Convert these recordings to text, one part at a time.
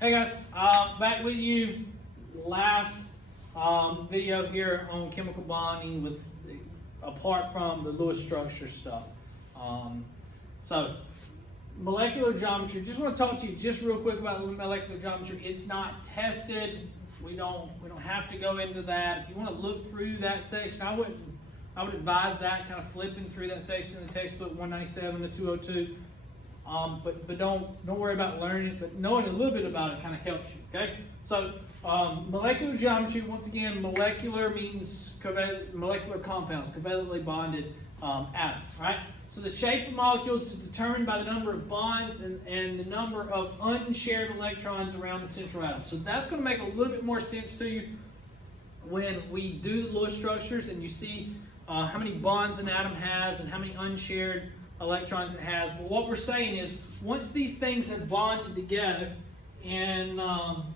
Hey guys, back with you. Last video here on chemical bonding with apart from the Lewis structure stuff. So molecular geometry. Just want to talk to you just real quick about molecular geometry. It's not tested. We don't have to go into that. If you want to look through that section, I would advise that kind of flipping through that section in the textbook 197 to 202. But don't worry about learning it, but knowing a little bit about it kind of helps you, okay? So molecular geometry, once again, molecular means molecular compounds, covalently bonded atoms, right? So the shape of molecules is determined by the number of bonds and the number of unshared electrons around the central atom. So that's going to make a little bit more sense to you when we do the Lewis structures and you see how many bonds an atom has and how many unshared electrons it has. But what we're saying is, once these things have bonded together, and how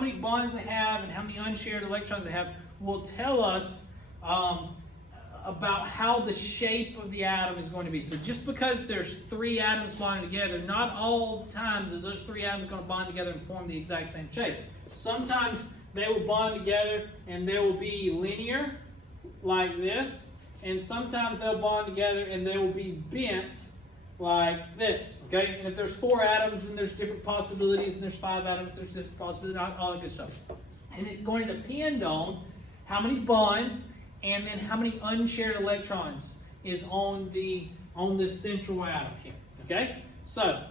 many bonds they have and how many unshared electrons they have will tell us about how the shape of the atom is going to be. So just because there's three atoms bonding together, not all the time is those three atoms going to bond together and form the exact same shape. Sometimes they will bond together and they will be linear, like this. And sometimes they'll bond together and they will be bent like this, okay? And if there's four atoms, then there's different possibilities, and there's five atoms, there's different possibilities, all that good stuff. And it's going to depend on how many bonds and then how many unshared electrons is on this central atom here, okay? So,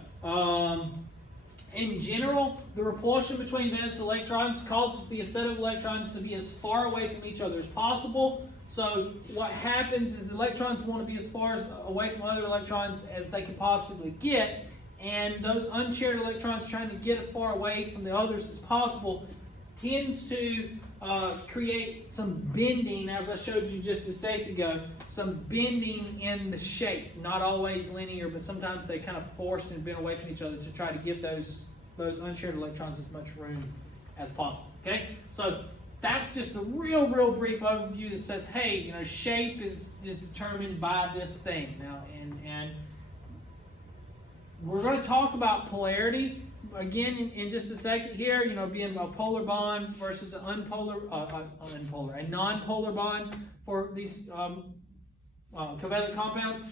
in general, the repulsion between valence electrons causes the set of electrons to be as far away from each other as possible. So what happens is the electrons want to be as far away from other electrons as they can possibly get, and those unshared electrons trying to get as far away from the others as possible tends to create some bending, as I showed you just a second ago, some bending in the shape. Not always linear, but sometimes they kind of force and bend away from each other to try to give those unshared electrons as much room as possible. Okay, so that's just a real brief overview that says, hey, shape is determined by this thing. Now, and we're going to talk about polarity again in just a second here. Being a polar bond versus an a non-polar bond for these covalent compounds.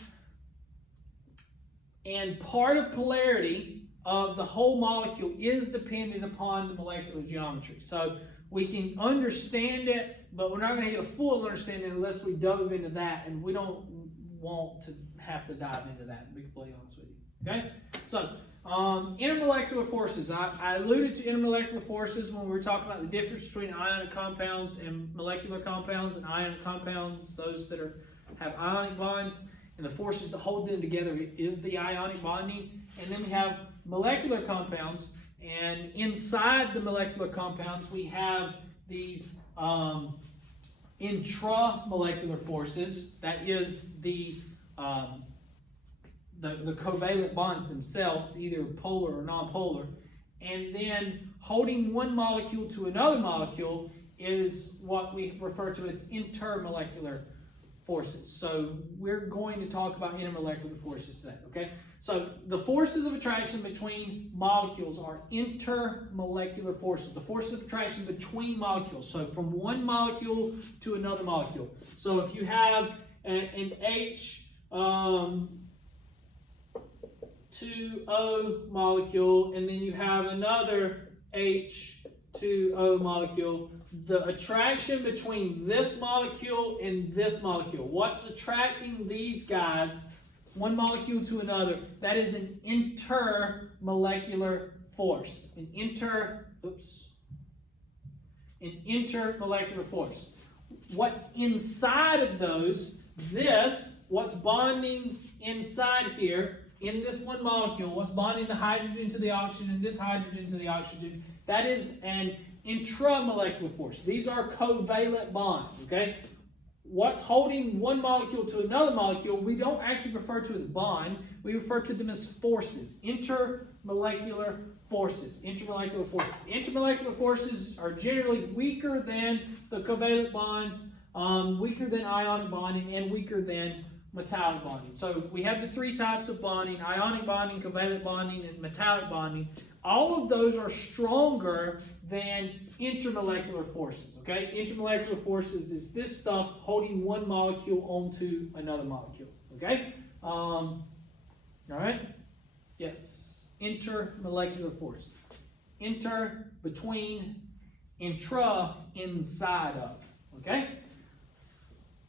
And part of polarity of the whole molecule is dependent upon the molecular geometry. So we can understand it, but we're not going to get a full understanding unless we dove into that, and we don't want to have to dive into that, to be completely honest with you. Okay? So, intermolecular forces. I alluded to intermolecular forces when we were talking about the difference between ionic compounds and molecular compounds. And ionic compounds, those that have ionic bonds, and the forces that hold them together is the ionic bonding. And then we have molecular compounds. And inside the molecular compounds, we have these intramolecular forces. That is the covalent bonds themselves, either polar or nonpolar. And then holding one molecule to another molecule is what we refer to as intermolecular forces. So we're going to talk about intermolecular forces today, okay? So the forces of attraction between molecules are intermolecular forces. The forces of attraction between molecules. So from one molecule to another molecule. So if you have an H 2O molecule and then you have another H2O molecule, the attraction between this molecule and this molecule, what's attracting these guys, one molecule to another, that is an intermolecular force. An intermolecular force. What's inside of those, what's bonding inside here, in this one molecule, what's bonding the hydrogen to the oxygen and this hydrogen to the oxygen, that is an intramolecular force. These are covalent bonds, okay? What's holding one molecule to another molecule, we don't actually refer to as bond, we refer to them as forces. Intermolecular forces. Intermolecular forces. Intermolecular forces are generally weaker than the covalent bonds, weaker than ionic bonding, and weaker than metallic bonding. So we have the three types of bonding: ionic bonding, covalent bonding, and metallic bonding. All of those are stronger than intermolecular forces, okay? Intermolecular forces is this stuff holding one molecule onto another molecule, okay? All right? Yes, intermolecular forces. Inter, between, intra, inside of, okay?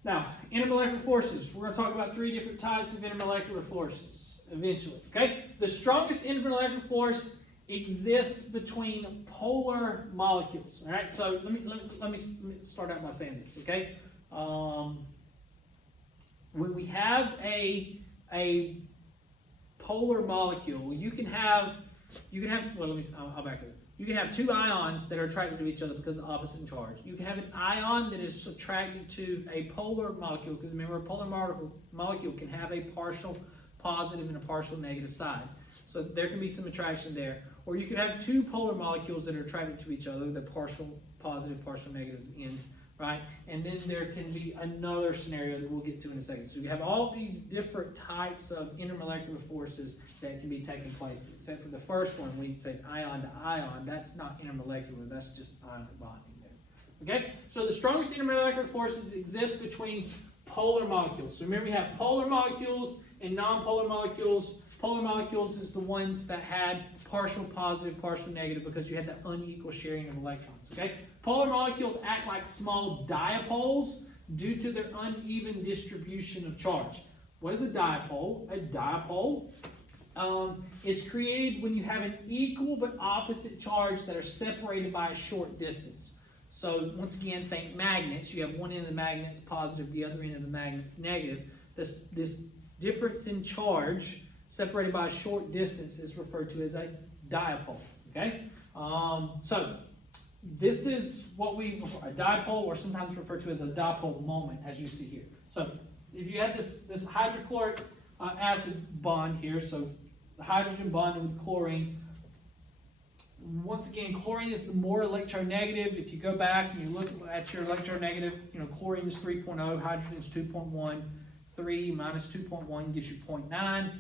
Now, intermolecular forces. We're going to talk about three different types of intermolecular forces eventually, okay? The strongest intermolecular force exists between polar molecules. All right, so let me start out by saying this. Okay, when we have a polar molecule, you can have well, I'll back it up. You can have two ions that are attracted to each other because of opposite in charge. You can have an ion that is attracted to a polar molecule, because remember, a polar molecule can have a partial positive and a partial negative side. So there can be some attraction there. Or you can have two polar molecules that are attracted to each other, the partial positive, partial negative ends, right? And then there can be another scenario that we'll get to in a second. So you have all these different types of intermolecular forces that can be taking place, except for the first one, when you say ion to ion, that's not intermolecular, that's just ionic bonding there. Okay? So the strongest intermolecular forces exist between polar molecules. So remember, you have polar molecules and non-polar molecules. Polar molecules is the ones that had partial positive, partial negative, because you had that unequal sharing of electrons, okay? Polar molecules act like small dipoles due to their uneven distribution of charge. What is a dipole? A dipole is created when you have an equal but opposite charge that are separated by a short distance. So once again, think magnets. You have one end of the magnet's positive, the other end of the magnet's negative. This difference in charge separated by a short distance is referred to as a dipole, okay? So this is what a dipole, or sometimes referred to as a dipole moment, as you see here. So if you had this hydrochloric acid bond here, so the hydrogen bonded with chlorine, once again, chlorine is the more electronegative. If you go back and you look at your electronegative, chlorine is 3.0, hydrogen is 2.1, 3 minus 2.1 gives you 0.9.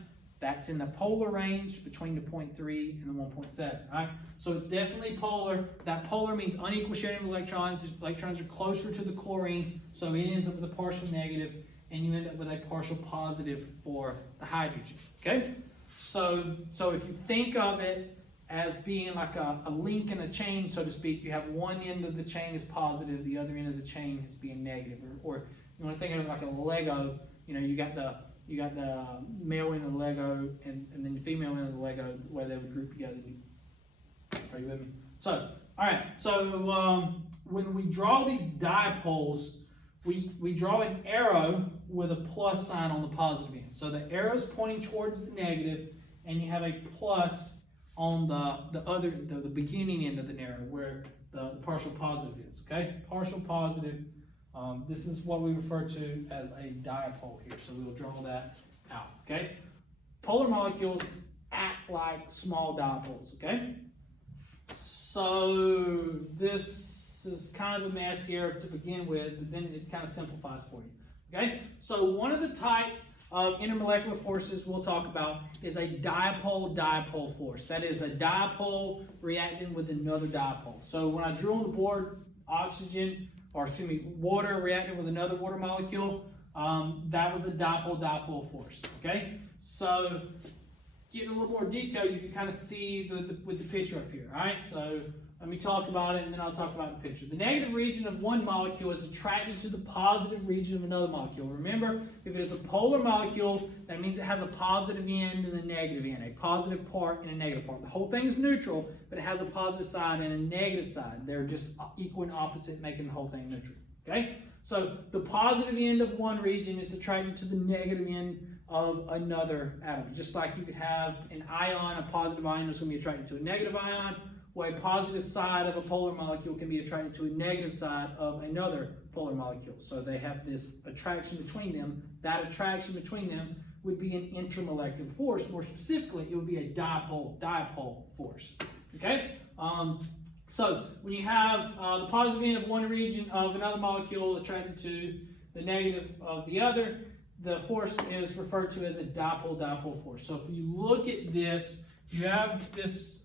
That's in the polar range between the 0.3 and the 1.7, right? So it's definitely polar. That polar means unequal sharing of electrons. The electrons are closer to the chlorine, so it ends up with a partial negative, and you end up with a partial positive for the hydrogen, okay? So if you think of it as being like a link in a chain, so to speak, you have one end of the chain is positive, the other end of the chain is being negative. Or you want to think of it like a Lego, you got the male end of the Lego and then the female end of the Lego, where they would group together. Are you with me? So, all right. So when we draw these dipoles, we draw an arrow with a plus sign on the positive end. So the arrow is pointing towards the negative, and you have a plus on the beginning end of the arrow where the partial positive is. Okay, partial positive. This is what we refer to as a dipole here, so we'll draw that out, okay? Polar molecules act like small dipoles, okay? So this is kind of a mess here to begin with, but then it kind of simplifies for you, okay? So one of the types of intermolecular forces we'll talk about is a dipole-dipole force. That is a dipole reacting with another dipole. So when I drew on the board water reacting with another water molecule, that was a dipole-dipole force, okay? So getting a little more detail, you can kind of see with the picture up here, all right? So let me talk about it, and then I'll talk about the picture. The negative region of one molecule is attracted to the positive region of another molecule. Remember, if it is a polar molecule, that means it has a positive end and a negative end, a positive part and a negative part. The whole thing is neutral, but it has a positive side and a negative side. They're just equal and opposite, making the whole thing neutral, okay? So the positive end of one region is attracted to the negative end of another atom. Just like you could have an ion, a positive ion is going to be attracted to a negative ion, or a positive side of a polar molecule can be attracted to a negative side of another polar molecule. So they have this attraction between them. That attraction between them would be an intermolecular force. More specifically, it would be a dipole force. Okay? So when you have the positive end of one region of another molecule attracted to the negative of the other, the force is referred to as a dipole-dipole force. So if you look at this, you have this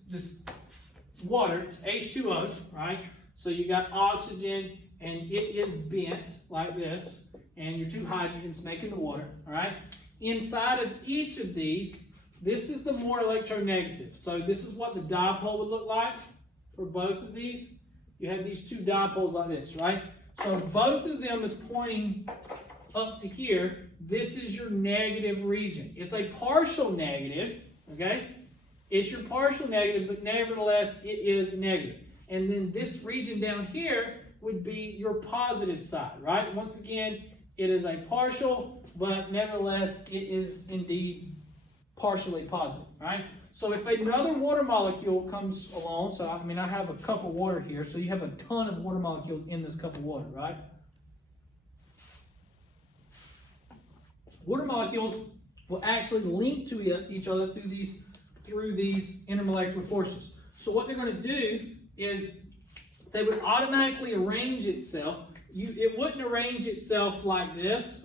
water, it's H2O, right? So you got oxygen, and it is bent like this, and your two hydrogens making the water, all right? Inside of each of these, this is the more electronegative. So this is what the dipole would look like for both of these. You have these two dipoles like this, right? So both of them is pointing up to here. This is your negative region. It's a partial negative, okay? It's your partial negative, but nevertheless, it is negative. And then this region down here would be your positive side, right? Once again, it is a partial, but nevertheless, it is indeed partially positive, right? So if another water molecule comes along, so I mean, I have a cup of water here, so you have a ton of water molecules in this cup of water, right? Water molecules will actually link to each other through these intermolecular forces. So what they're going to do is they would automatically arrange itself. It wouldn't arrange itself like this,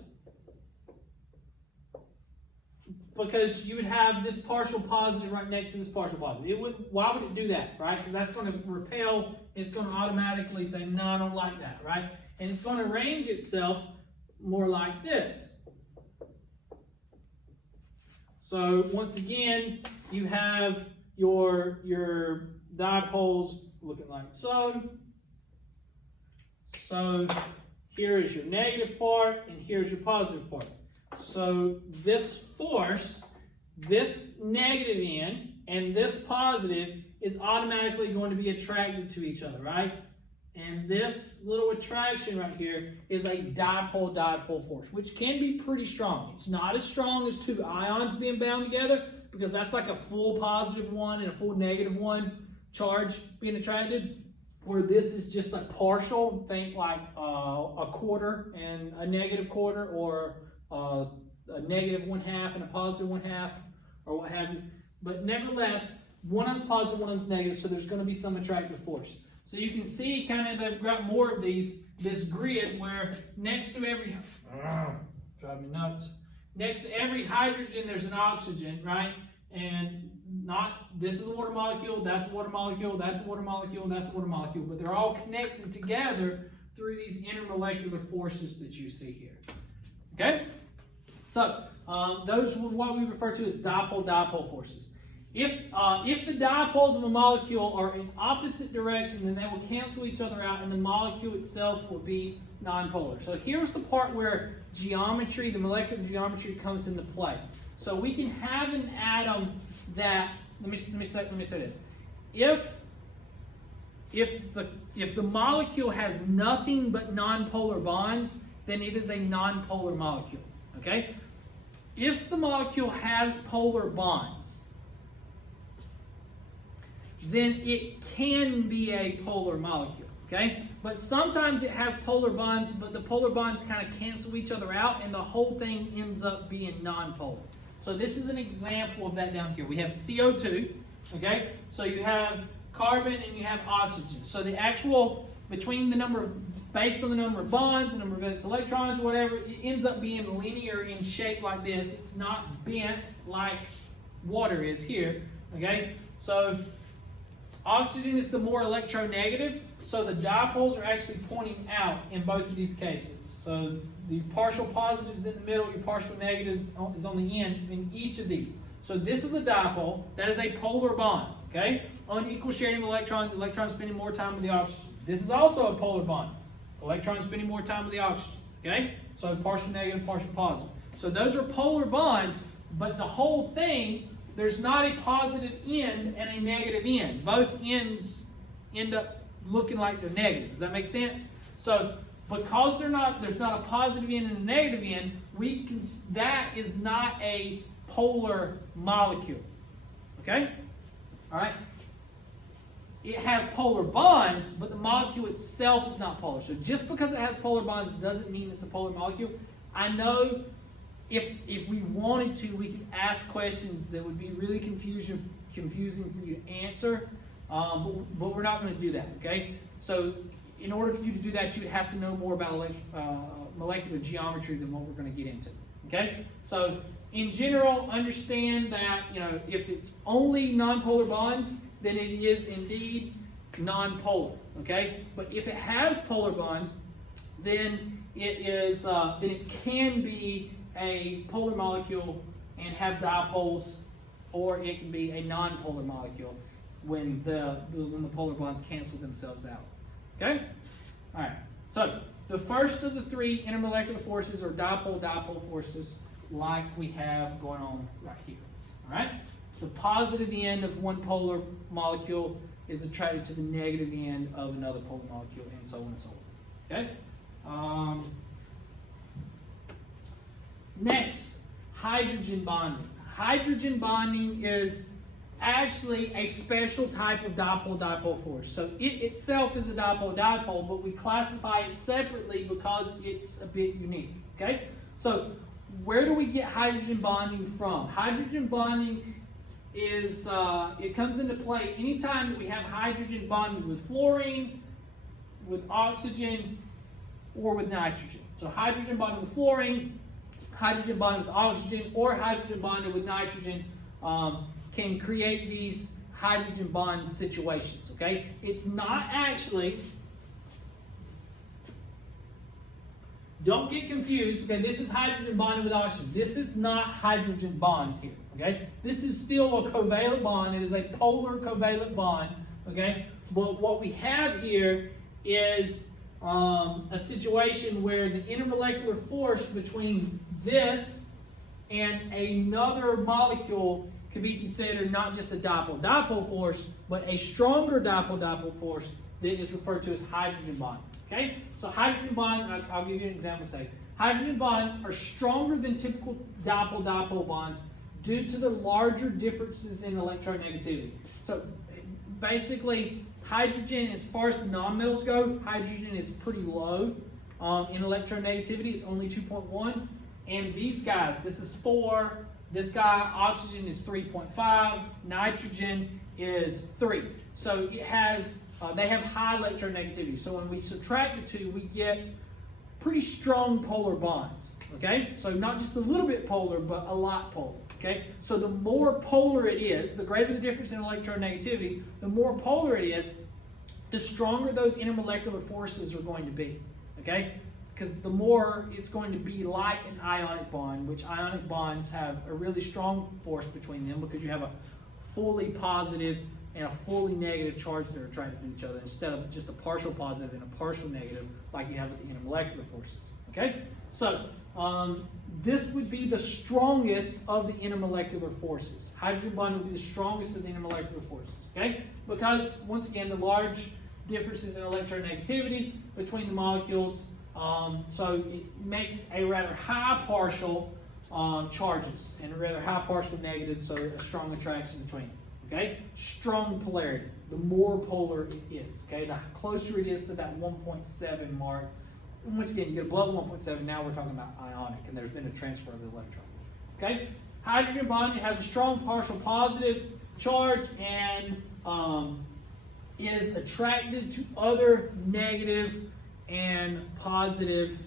because you would have this partial positive right next to this partial positive. It would. Why would it do that, right? Because that's going to repel. It's going to automatically say, no, I don't like that, right? And it's going to arrange itself more like this. So once again, you have your dipoles looking like so. So here is your negative part, and here's your positive part. So this force, this negative end, and this positive is automatically going to be attracted to each other, right? And this little attraction right here is a dipole-dipole force, which can be pretty strong. It's not as strong as two ions being bound together, because that's like a full positive one and a full negative one charge being attracted, where this is just a partial. Think like a quarter and a negative quarter, or a negative 1/2 and a positive 1/2, or what have you. But nevertheless, one of them's positive, one of them's negative, so there's going to be some attractive force. So you can see kind of they've got more of this grid where next to every, drive me nuts, next to every hydrogen there's an oxygen, right? And this is a water molecule, that's a water molecule, that's a water molecule, that's a water molecule, but they're all connected together through these intermolecular forces that you see here. Okay? So those are what we refer to as dipole-dipole forces. If the dipoles of a molecule are in opposite direction, then they will cancel each other out, and the molecule itself will be nonpolar. So here's the part where geometry, the molecular geometry, comes into play. So we can have an atom that, let me say this. If the molecule has nothing but nonpolar bonds, then it is a nonpolar molecule. Okay? If the molecule has polar bonds, then it can be a polar molecule, okay? But sometimes it has polar bonds, but the polar bonds kind of cancel each other out, and the whole thing ends up being nonpolar. So this is an example of that down here. We have CO2, okay? So you have carbon and you have oxygen. So the actual, between the number, based on the number of bonds, the number of valence electrons, whatever, it ends up being linear in shape like this. It's not bent like water is here, okay? So oxygen is the more electronegative, so the dipoles are actually pointing out in both of these cases. So the partial positive is in the middle, your partial negative is on the end in each of these. So this is a dipole, that is a polar bond, okay? Unequal sharing of electrons, electrons spending more time with the oxygen. This is also a polar bond, electrons spending more time with the oxygen, okay? So partial negative, partial positive. So those are polar bonds, but the whole thing, there's not a positive end and a negative end. Both ends end up looking like they're negative. Does that make sense? So because there's not a positive end and a negative end, that is not a polar molecule. Okay? All right? It has polar bonds, but the molecule itself is not polar. So just because it has polar bonds doesn't mean it's a polar molecule. I know if we wanted to, we could ask questions that would be really confusing for you to answer, but we're not going to do that, okay? So in order for you to do that, you'd have to know more about molecular geometry than what we're going to get into, Okay? So in general, understand that, you know, if it's only nonpolar bonds, then it is indeed nonpolar. Okay? But if it has polar bonds, then it can be a polar molecule and have dipoles, or it can be a nonpolar molecule when the polar bonds cancel themselves out. Okay? All right. So the first of the three intermolecular forces are dipole-dipole forces, like we have going on right here. All right? The positive end of one polar molecule is attracted to the negative end of another polar molecule, and so on and so on. Okay? Next, hydrogen bonding. Hydrogen bonding is actually a special type of dipole-dipole force. So it itself is a dipole-dipole, but we classify it separately because it's a bit unique. Okay? So where do we get hydrogen bonding from? Hydrogen bonding is, it comes into play anytime that we have hydrogen bonding with fluorine, with oxygen, or with nitrogen. So hydrogen bonded with fluorine, hydrogen bonded with oxygen, or hydrogen bonded with nitrogen can create these hydrogen bond situations. Okay? It's not actually, don't get confused. Okay, this is hydrogen bonded with oxygen. This is not hydrogen bonds here. Okay, this is still a covalent bond. It is a polar covalent bond. Okay, but what we have here is a situation where the intermolecular force between this and another molecule could be considered not just a dipole-dipole force, but a stronger dipole-dipole force that is referred to as hydrogen bond. Okay? So hydrogen bond, I'll give you an example. Say, hydrogen bonds are stronger than typical dipole-dipole bonds due to the larger differences in electronegativity. So basically, hydrogen, as far as the nonmetals go, hydrogen is pretty low in electronegativity. It's only 2.1. And these guys, this is 4. This guy, oxygen, is 3.5. Nitrogen is 3. So it has, they have high electronegativity. So when we subtract the two, we get pretty strong polar bonds. Okay? So not just a little bit polar, but a lot polar. Okay? So the more polar it is, the greater the difference in electronegativity, the more polar it is, the stronger those intermolecular forces are going to be. Okay? Because the more it's going to be like an ionic bond, which ionic bonds have a really strong force between them because you have a fully positive and a fully negative charge that are attracted to each other instead of just a partial positive and a partial negative like you have with the intermolecular forces. Okay? So this would be the strongest of the intermolecular forces. Hydrogen bond would be the strongest of the intermolecular forces. Okay? Because, once again, the large differences in electronegativity between the molecules, so it makes a rather high partial charges and a rather high partial negatives, so a strong attraction between them. Okay? Strong polarity. The more polar it is. Okay? The closer it is to that 1.7 mark. And once again, you get above 1.7, now we're talking about ionic, and there's been a transfer of the electron. Okay? Hydrogen bond, it has a strong partial positive charge and is attracted to other negative and positive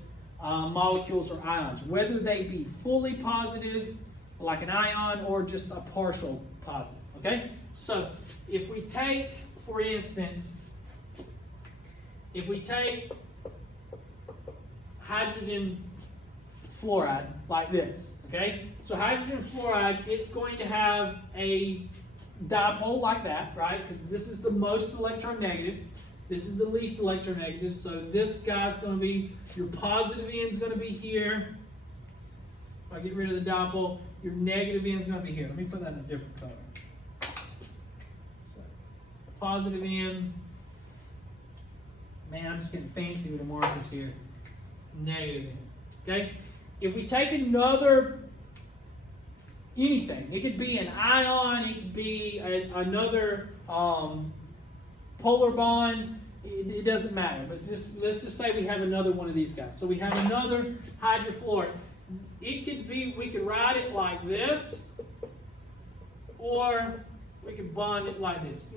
molecules or ions, whether they be fully positive, like an ion, or just a partial positive. Okay? So, if we take, for instance, if we take hydrogen fluoride like this, okay? So hydrogen fluoride, it's going to have a dipole like that, right? Because this is the most electronegative. This is the least electronegative. So this guy's going to be, your positive end's going to be here. If I get rid of the dipole, your negative end's going to be here. Let me put that in a different color. So, positive end. Man, I'm just getting fancy with the markers here. Negative end. Okay? If we take another, anything, it could be an ion, it could be another polar bond, it doesn't matter. But let's just say we have another one of these guys. So we have another hydrofluoric. It could be, we could write it like this, or we could bond it like this.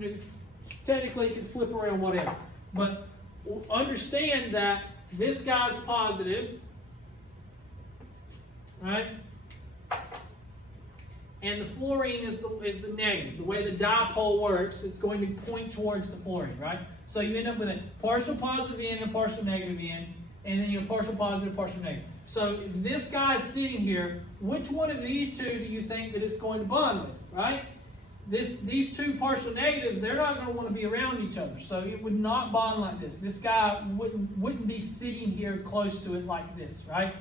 Technically, it could flip around, whatever. But understand that this guy's positive, right? And the fluorine is the negative. The way the dipole works, it's going to point towards the fluorine, right? So you end up with a partial positive end and partial negative end, and then you have partial positive, partial negative. So if this guy is sitting here, which one of these two do you think that it's going to bond with, right? These two partial negatives, they're not going to want to be around each other. So it would not bond like this. This guy wouldn't be sitting here close to it like this, right?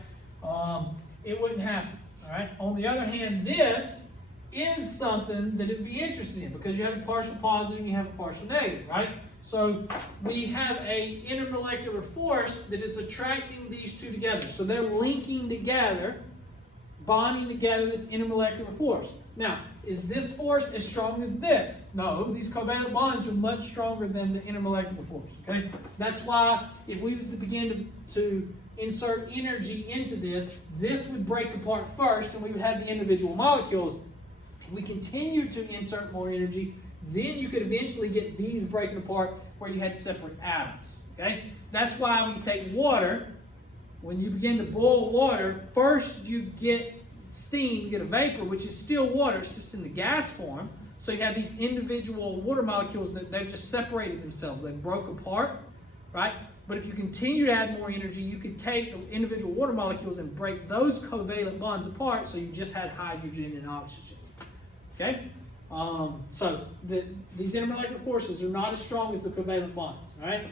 It wouldn't happen, all right? On the other hand, this is something that it'd be interested in because you have a partial positive and you have a partial negative, right? So we have a intermolecular force that is attracting these two together. So they're linking together, bonding together, this intermolecular force. Now, is this force as strong as this? No, these covalent bonds are much stronger than the intermolecular force, okay? That's why if we was to begin to insert energy into this, this would break apart first and we would have the individual molecules. If we continue to insert more energy, then you could eventually get these breaking apart where you had separate atoms, okay? That's why when you take water, when you begin to boil water, first you get steam, you get a vapor, which is still water, it's just in the gas form. So you have these individual water molecules that they've just separated themselves, they broke apart, right? But if you continue to add more energy, you could take the individual water molecules and break those covalent bonds apart, so you just had hydrogen and oxygen, okay? So these intermolecular forces are not as strong as the covalent bonds, right?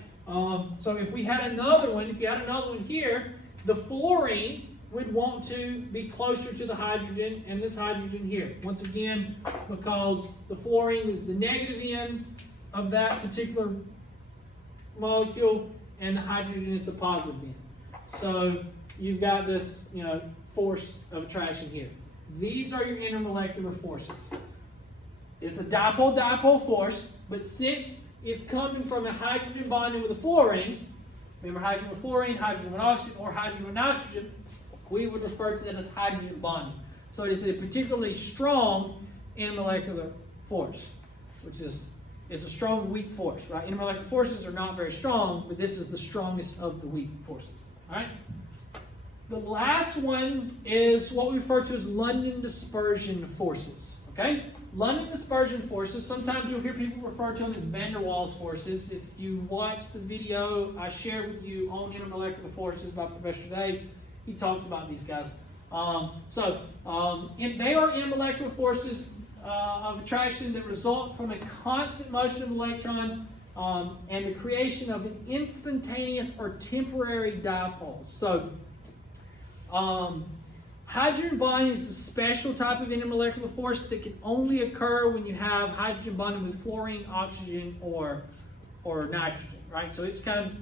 So if we had another one, if you had another one here, the fluorine would want to be closer to the hydrogen and this hydrogen here. Once again, because the fluorine is the negative end of that particular molecule and the hydrogen is the positive end. So you've got this, force of attraction here. These are your intermolecular forces. It's a dipole-dipole force, but since it's coming from a hydrogen bonding with a fluorine, remember hydrogen with fluorine, hydrogen with oxygen, or hydrogen with nitrogen, we would refer to that as hydrogen bonding. So it is a particularly strong intermolecular force, which is a strong weak force, right? Intermolecular forces are not very strong, but this is the strongest of the weak forces, all right? The last one is what we refer to as London dispersion forces, okay? London dispersion forces, sometimes you'll hear people refer to them as van der Waals forces. If you watch the video I shared with you on intermolecular forces by Professor Dave, he talks about these guys. They are intermolecular forces of attraction that result from a constant motion of electrons and the creation of an instantaneous or temporary dipole. So, hydrogen bonding is a special type of intermolecular force that can only occur when you have hydrogen bonding with fluorine, oxygen, or nitrogen, right? So it's kind of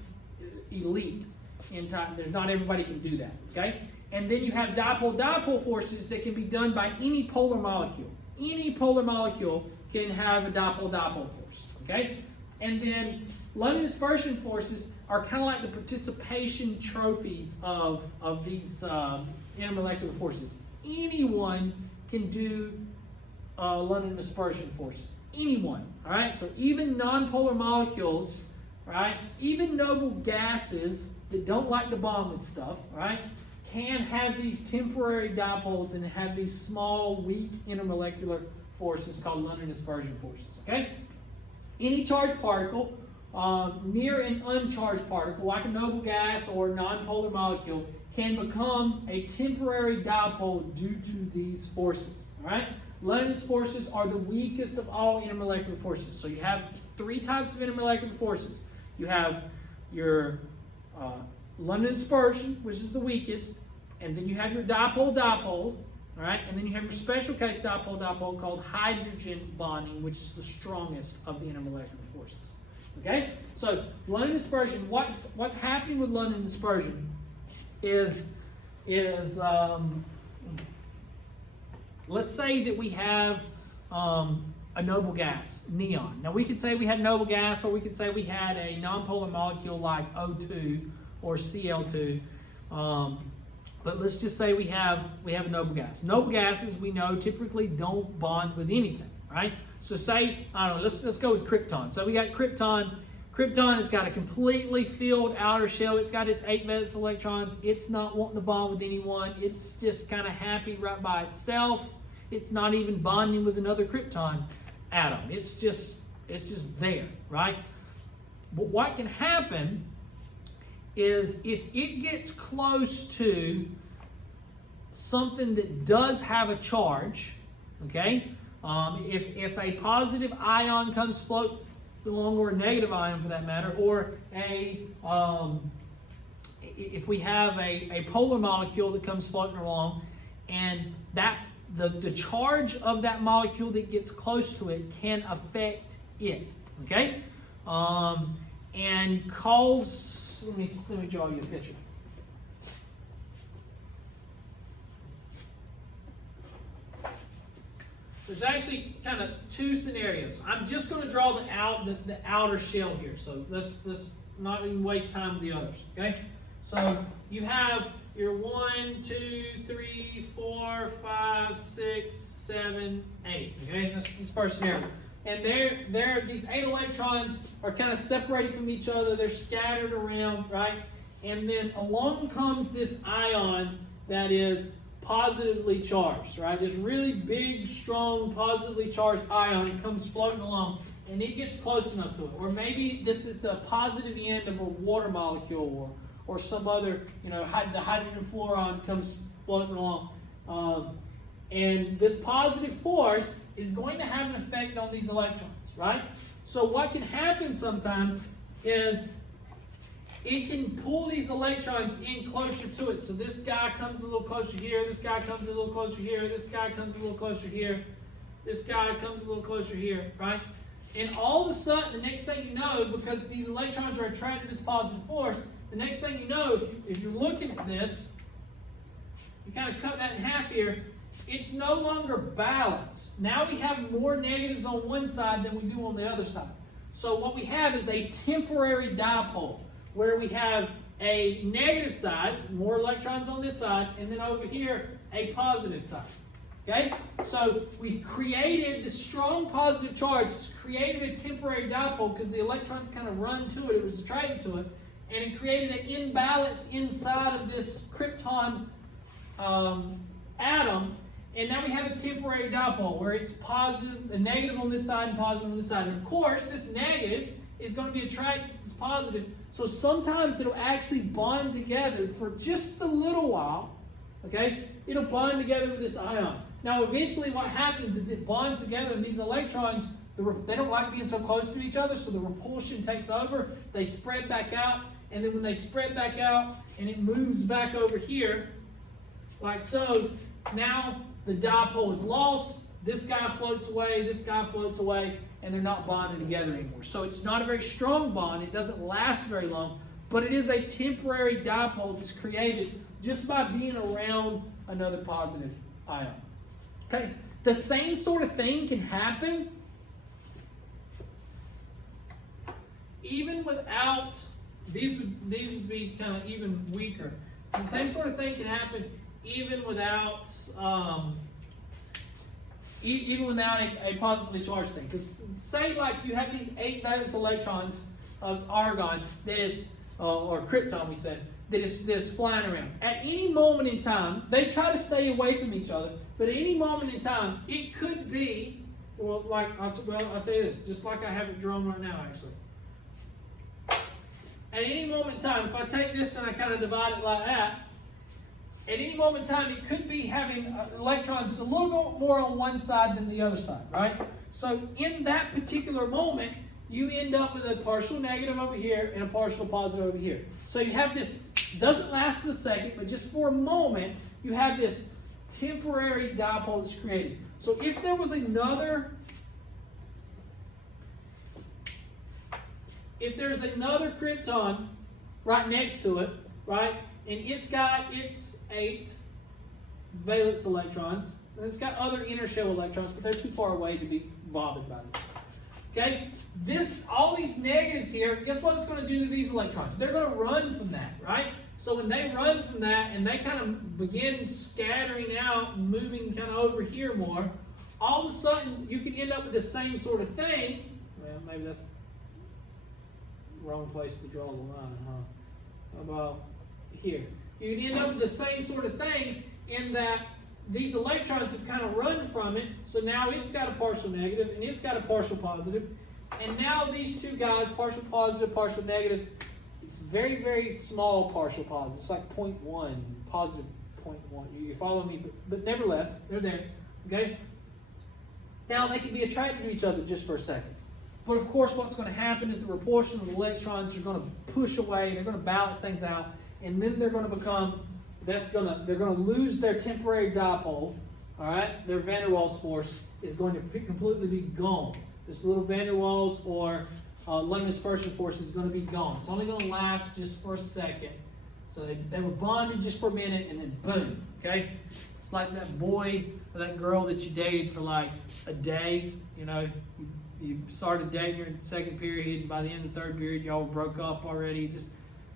elite in time. There's not everybody can do that, okay? And then you have dipole-dipole forces that can be done by any polar molecule. Any polar molecule can have a dipole-dipole force, okay? And then London dispersion forces are kind of like the participation trophies of these intermolecular forces. Anyone can do London dispersion forces. Anyone, all right? So even nonpolar molecules, right? Even noble gases that don't like to bond with stuff, right, can have these temporary dipoles and have these small, weak intermolecular forces called London dispersion forces, okay? Any charged particle, near an uncharged particle, like a noble gas or a nonpolar molecule, can become a temporary dipole due to these forces, all right? London forces are the weakest of all intermolecular forces. So you have three types of intermolecular forces. You have your London dispersion, which is the weakest, and then you have your dipole-dipole, all right, and then you have your special case dipole-dipole called hydrogen bonding, which is the strongest of the intermolecular forces. Okay, so London dispersion. What's happening with London dispersion is let's say that we have a noble gas, neon. Now we could say we had noble gas, or we could say we had a nonpolar molecule like O2 or Cl2. But let's just say we have a noble gas. Noble gases, we know, typically don't bond with anything, right? So say, I don't know, let's go with krypton. So we got krypton, Krypton has got a completely filled outer shell. It's got its 8 valence electrons. It's not wanting to bond with anyone. It's just kind of happy right by itself. It's not even bonding with another Krypton atom. It's just there, right? But what can happen is if it gets close to something that does have a charge, okay? If a positive ion comes floating along, or a negative ion for that matter, or if we have a polar molecule that comes floating along, and the charge of that molecule that gets close to it can affect it, okay? And cause, let me draw you a picture. There's actually kind of two scenarios. I'm just going to draw the outer shell here. So let's not even waste time with the others. Okay. So you have your 1, 2, 3, 4, 5, 6, 7, 8. Okay. That's the first scenario. And these 8 electrons are kind of separated from each other. They're scattered around, right? And then along comes this ion that is positively charged, right? This really big, strong, positively charged ion comes floating along, and it gets close enough to it. Or maybe this is the positive end of a water molecule, or some other, the hydrogen fluoride comes floating along. And this positive force is going to have an effect on these electrons, right? So what can happen sometimes is it can pull these electrons in closer to it. So this guy comes a little closer here, this guy comes a little closer here, this guy comes a little closer here, this guy comes a little closer here, right? And all of a sudden, the next thing you know, because these electrons are attracted to this positive force, the next thing you know, if you're looking at this, you kind of cut that in half here, it's no longer balanced. Now we have more negatives on one side than we do on the other side. So what we have is a temporary dipole, where we have a negative side, more electrons on this side, and then over here, a positive side. Okay? So we've created the strong positive charge, created a temporary dipole because the electrons kind of run to it, it was attracted to it, and it created an imbalance inside of this krypton atom, and now we have a temporary dipole where it's positive, a negative on this side and positive on this side. And of course, this negative is going to be attracted to this positive, so sometimes it'll actually bond together for just a little while, okay? It'll bond together with this ion. Now eventually what happens is it bonds together, and these electrons, they don't like being so close to each other, so the repulsion takes over, they spread back out, and then when they spread back out and it moves back over here, like so, now the dipole is lost, this guy floats away, this guy floats away, and they're not bonded together anymore. So it's not a very strong bond, it doesn't last very long, but it is a temporary dipole that's created just by being around another positive ion. Okay, the same sort of thing can happen even without, these would be kind of even weaker. The same sort of thing can happen even without a positively charged thing. Because say like you have these 8 valence electrons of argon that is, or krypton we said, that is flying around. At any moment in time, they try to stay away from each other, but at any moment in time, it could be, well, like, I'll tell you this, just like I have it drawn right now actually. At any moment in time, if I take this and I kind of divide it like that, at any moment in time, it could be having electrons a little bit more on one side than the other side, right? So in that particular moment, you end up with a partial negative over here and a partial positive over here. So you have this, doesn't last for a second, but just for a moment, you have this temporary dipole that's created. So if there was another, if there's another krypton right next to it, right, and it's got its 8 valence electrons, and it's got other inner shell electrons, but they're too far away to be bothered by them. Okay, all these negatives here, guess what it's going to do to these electrons? They're going to run from that, right? So when they run from that and they kind of begin scattering out and moving kind of over here more, all of a sudden you can end up with the same sort of thing. Well, maybe that's, wrong place to draw the line, huh? How about here? You can end up with the same sort of thing in that these electrons have kind of run from it, so now it's got a partial negative and it's got a partial positive. And now these two guys, partial positive, partial negative, it's very, very small partial positive. It's like 0.1, positive 0.1. You follow me? But nevertheless, they're there. Okay? Now they can be attracted to each other just for a second. But of course, what's going to happen is the proportion of electrons are going to push away. They're going to balance things out, and then they're going to become. They're going to lose their temporary dipole. All right, their van der Waals force is going to completely be gone. This little van der Waals or London dispersion force is going to be gone. It's only going to last just for a second. So they were bonded just for a minute, and then boom. Okay, it's like that boy or that girl that you dated for like a day. You know, you started dating her in the second period, and by the end of the third period, y'all broke up already. Just,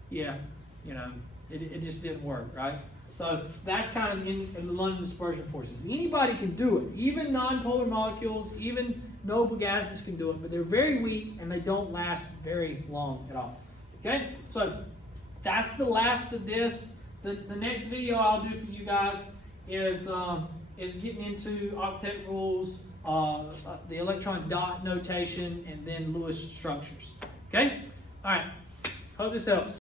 yeah, you know, it just didn't work, right? So that's kind of in the London dispersion forces. Anybody can do it. Even nonpolar molecules, even noble gases can do it, but they're very weak and they don't last very long at all. Okay, so that's the last of this. The next video I'll do for you guys is getting into octet rules, the electron dot notation, and then Lewis structures. Okay, all right. Hope this helps.